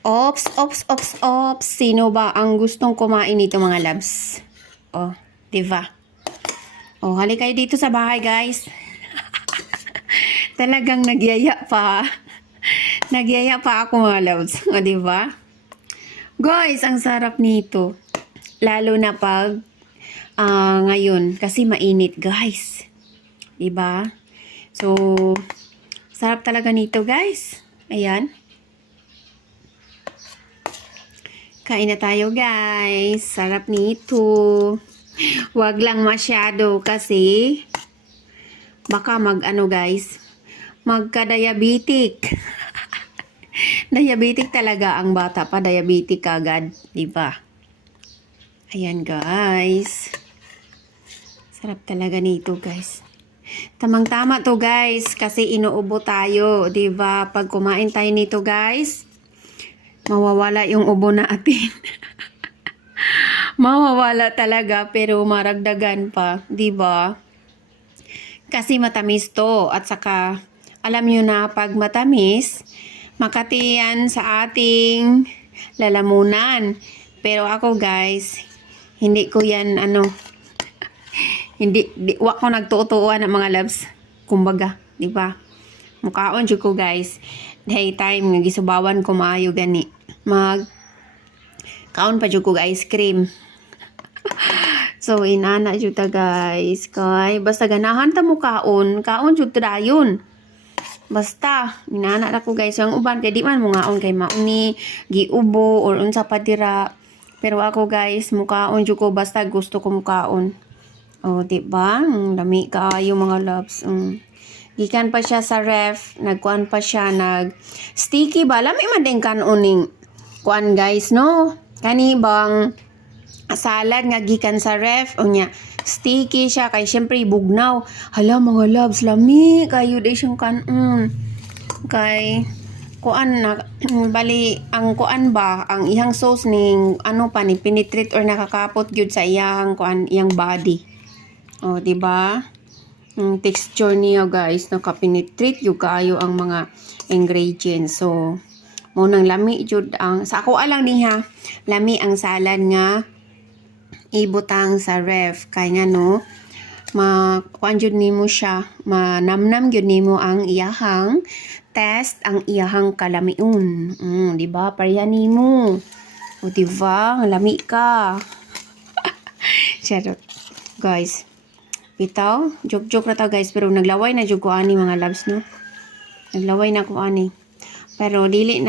Ops, ops, ops, ops. Sino ba ang gustong kumain nito mga loves? Oh, di ba? Oh, halik kayo dito sa bahay, guys. Talagang nagyaya pa. Nagyaya pa ako mga loves. O, di ba? Guys, ang sarap nito. Lalo na pag ngayon kasi mainit, guys. Di ba? So, sarap talaga nito, guys. Ayan. Kain na tayo, guys. Sarap nito. Wag lang masyado kasi baka guys, magka-diabetic. Diabetic talaga ang bata pa, diabetic agad, di ba? Ayan, guys. Sarap talaga nito, guys. Tamang-tama to, guys, kasi inuubo tayo, di ba? Pag kumain tayo nito, guys, mawawala yung ubo natin. Mawawala talaga pero maragdagan pa, 'di ba? Kasi matamis 'to at saka alam niyo na pag matamis, makati yan sa ating lalamunan. Pero ako, guys, hindi ko yan wa ko nagtutuuan ng mga loves. Kumbaga, 'di ba? Mukaon jud ko, guys. Daytime nga gisubawan ko maayo gani. Kaon pa jud ko ice cream. So, inana jud ta, guys. Kay basta ganahan ta mo kaon jud ta dayon. Basta inana na ko, guys. Ang uban kay di man mo ngaon kay mauni giubo or unsa pa dira. Pero ako, guys, mukaon jud ko basta gusto ko mukaon. Oh, di ba? Lami kaayo mga loves. Gikan pa siya sa ref, nagkuan pa siya, sticky ba? Lami man din kanuning kuan, guys, no? Kani bang salad nga gikan sa ref, unya sticky siya kay syempre bugnaw. Hala mga loves, lami kayo di siyang kanon. Kay kuan na bali ang kuan ba, ang ihang sauce ning pa ni penetrate or nakakapot gyud sa iyang kuan, iyang body. Oh, di ba? Texture niya, guys, nakapenetrate yung kaayo ang mga ingredients. So, munang lami jud ang sa ako alang niya, lami ang salad nga ibutang sa ref kay nga no kuan jud nimo siya, manamnam jud nimo ang iyahang test, ang iyahang kalamiun. Di ba? Pareha nimo. O di ba? Lami ka. Charot. Guys, bitaw, joke-joke na to, guys, pero naglaway na jud ko ani mga loves, no? Naglaway na ko ani. Pero dili na